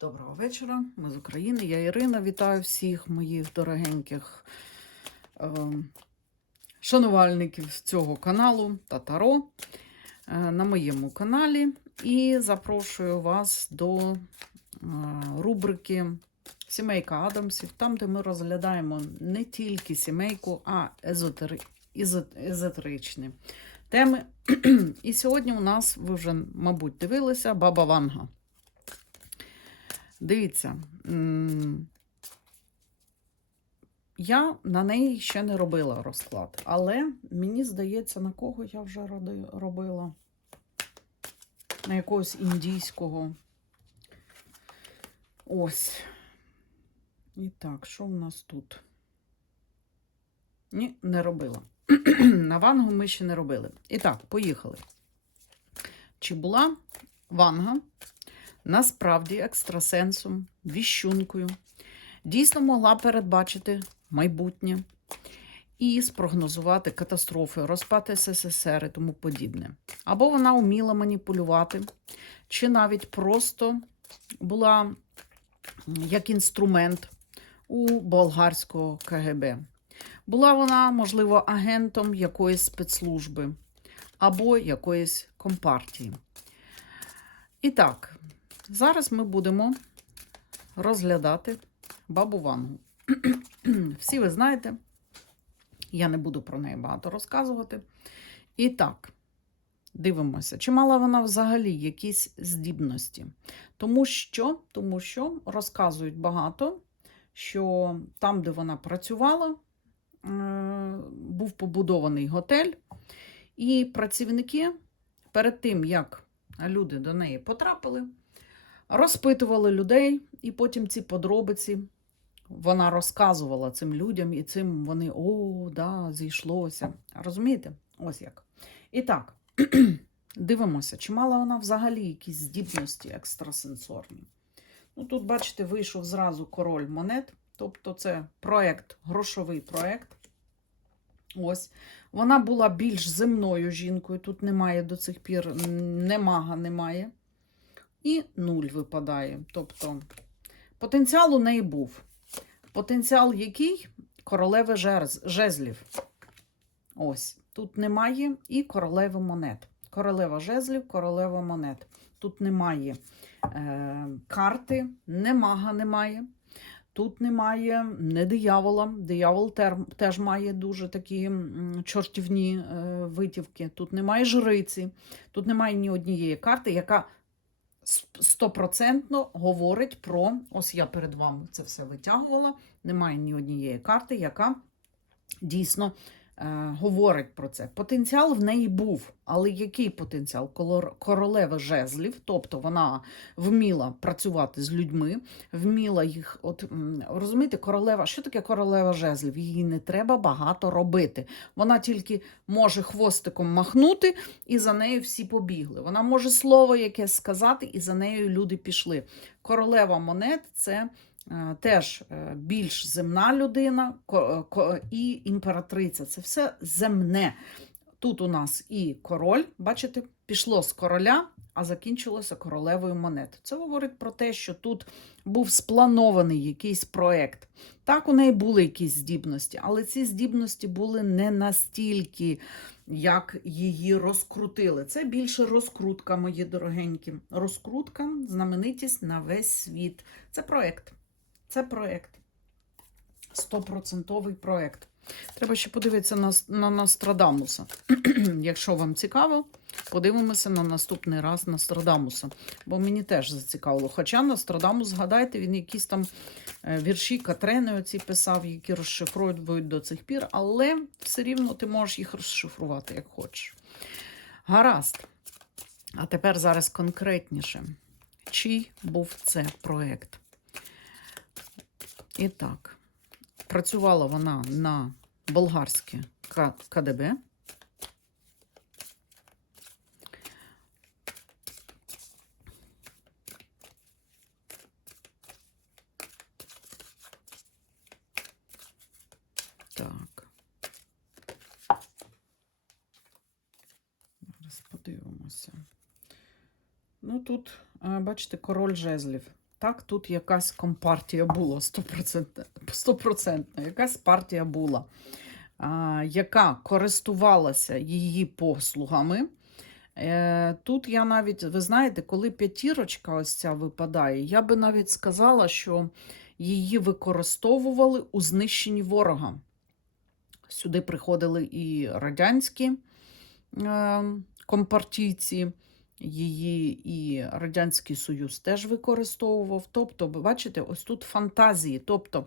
Доброго вечора. Ми з України. Я Ірина. Вітаю всіх моїх дорогеньких е, шанувальників цього каналу Татаро е, на моєму каналі. І запрошую вас до е, рубрики Сімейка Адамсів, там, де ми розглядаємо не тільки сімейку, а езотери... езо- езотеричні теми. І сьогодні у нас, ви вже, мабуть, дивилися, Баба Ванга. Дивіться, я на неї ще не робила розклад, але мені здається, на кого я вже робила. На якогось індійського. Ось. І так, що в нас тут? Ні, не робила. на вангу ми ще не робили. І так, поїхали. Чи була ванга насправді екстрасенсом, віщункою, дійсно могла передбачити майбутнє і спрогнозувати катастрофи, розпад СССР і тому подібне. Або вона вміла маніпулювати, чи навіть просто була як інструмент у болгарського КГБ. Була вона, можливо, агентом якоїсь спецслужби або якоїсь компартії. І так, зараз ми будемо розглядати бабу Вангу. Всі ви знаєте, я не буду про неї багато розказувати. І так, дивимося, чи мала вона взагалі якісь здібності. Тому що, тому що розказують багато, що там, де вона працювала, е, був побудований готель, і працівники перед тим, як люди до неї потрапили, розпитували людей, і потім ці подробиці вона розказувала цим людям, і цим вони о, да, зійшлося. Розумієте? Ось як. І так, дивимося, чи мала вона взагалі якісь здібності екстрасенсорні. Ну, тут, бачите, вийшов зразу король монет, тобто це проект, грошовий проект. Ось. Вона була більш земною жінкою. Тут немає до цих пір не мага немає. І нуль випадає. Тобто потенціал у неї був. Потенціал який? Королеви жерз- жезлів. Ось. Тут немає і королеви монет. Королева жезлів, королева монет. Тут немає е, карти, не мага немає. Тут немає не диявола. Диявол теж має дуже такі чортівні е, витівки. Тут немає жриці, тут немає ні однієї карти, яка стопроцентно говорить про. Ось я перед вами це все витягувала. Немає ні однієї карти, яка дійсно говорить про це. Потенціал в неї був, але який потенціал? Королева жезлів, тобто вона вміла працювати з людьми, вміла їх. От розумієте, королева, що таке королева жезлів? Їй не треба багато робити. Вона тільки може хвостиком махнути, і за нею всі побігли. Вона може слово якесь сказати, і за нею люди пішли. Королева монет це. Е, Теж е, більш земна людина ко- і імператриця. Це все земне. Тут у нас і король, бачите, пішло з короля, а закінчилося королевою монет. Це говорить про те, що тут був спланований якийсь проект. Так, у неї були якісь здібності, але ці здібності були не настільки, як її розкрутили. Це більше розкрутка, мої дорогенькі. Розкрутка, знаменитість на весь світ. Це проект. Це проект. Стопроцентовий проект. Треба ще подивитися на, на Нострадамуса. Якщо вам цікаво, подивимося на наступний раз Нострадамуса. Бо мені теж зацікавило. Хоча Нострадамус, згадайте, він якісь там е, вірші Катрени оці писав, які розшифровують до цих пір, але все рівно ти можеш їх розшифрувати, як хочеш. Гаразд. А тепер зараз конкретніше. Чий був це проект? І так, працювала вона на болгарське КДБ. Так. Подивимося. Ну, тут, бачите, король жезлів. Так, тут якась компартія була 100%, 100%, якась партія була, яка користувалася її послугами. Е, Тут я навіть, ви знаєте, коли п'ятірочка ось ця випадає, я би навіть сказала, що її використовували у знищенні ворога. Сюди приходили і радянські е, компартійці, її і Радянський Союз теж використовував. Тобто, бачите, ось тут фантазії. Тобто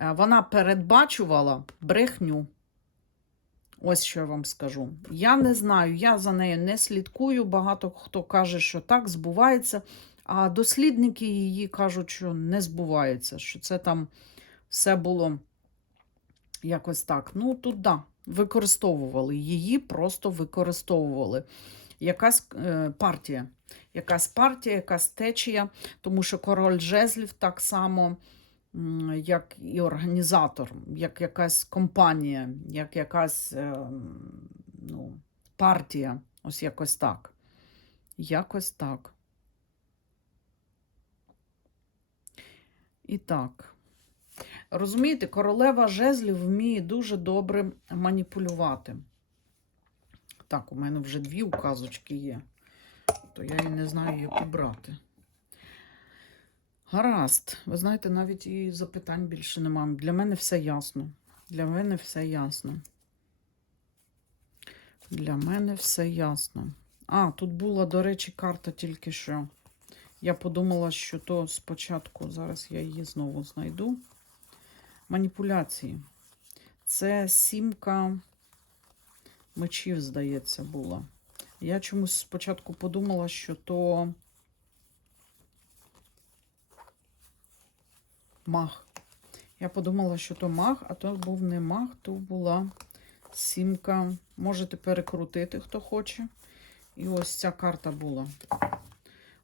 е, вона передбачувала брехню. Ось що я вам скажу. Я не знаю, я за нею не слідкую. Багато хто каже, що так збувається, а дослідники її кажуть, що не збувається, що це там все було якось так. Ну, тут да, використовували її, просто використовували. Якась е, партія, якась партія, якась течія, тому що король жезлів так само, як і організатор, як якась компанія, як якась е, ну, партія. Ось якось так. Якось так. І так. Розумієте, королева жезлів вміє дуже добре маніпулювати. Так, у мене вже дві указочки є, то я і не знаю, яку брати. Гаразд, ви знаєте, навіть і запитань більше немає. Для мене все ясно. Для мене все ясно. Для мене все ясно. А, тут була, до речі, карта тільки що. Я подумала, що то спочатку, зараз я її знову знайду. Маніпуляції. Це сімка мечів, здається, була. Я чомусь спочатку подумала, що то маг. Я подумала, що то маг, а то був не маг, то була сімка. Можете перекрутити, хто хоче. І ось ця карта була.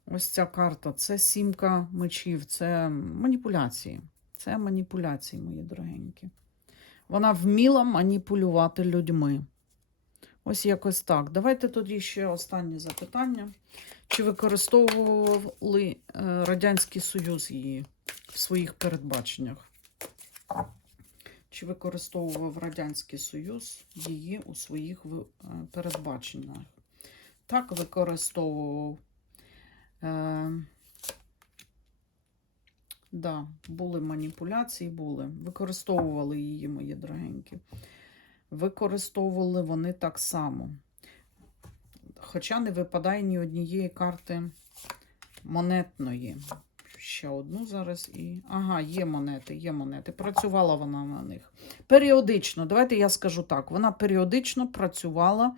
Ось ця карта це сімка мечів, це маніпуляції. Це маніпуляції, мої дорогенькі. Вона вміла маніпулювати людьми. Ось якось так. Давайте тоді ще останнє запитання. Чи використовували е, Радянський Союз її в своїх передбаченнях? Чи використовував Радянський Союз її у своїх е, передбаченнях? Так, використовував. Е, да, були маніпуляції, були. Використовували її, мої дорогенькі. Використовували вони так само. Хоча не випадає ні однієї карти монетної. Ще одну зараз і. Ага, є монети, є монети. Працювала вона на них. Періодично, давайте я скажу так: вона періодично працювала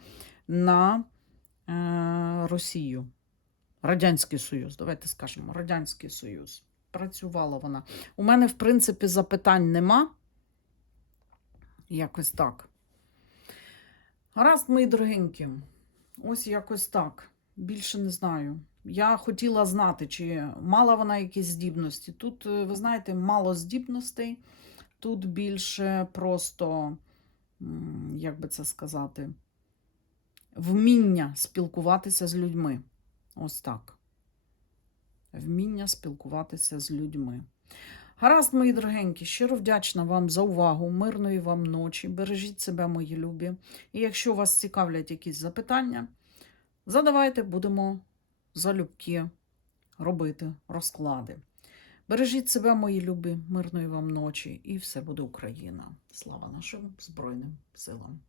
на е, Росію. Радянський Союз, давайте скажемо, Радянський Союз. Працювала вона. У мене, в принципі, запитань нема. Якось так. Гаразд, мої дорогенькі. Ось якось так. Більше не знаю. Я хотіла знати, чи мала вона якісь здібності. Тут, е, ви знаєте, мало здібностей. Тут більше просто, як би це сказати, вміння спілкуватися з людьми. Ось так. Вміння спілкуватися з людьми. Гаразд, мої дорогенькі, щиро вдячна вам за увагу. Мирної вам ночі. Бережіть себе, мої любі. І якщо вас цікавлять якісь запитання, задавайте, будемо залюбки робити розклади. Бережіть себе, мої любі, мирної вам ночі, і все буде Україна. Слава нашим Збройним силам!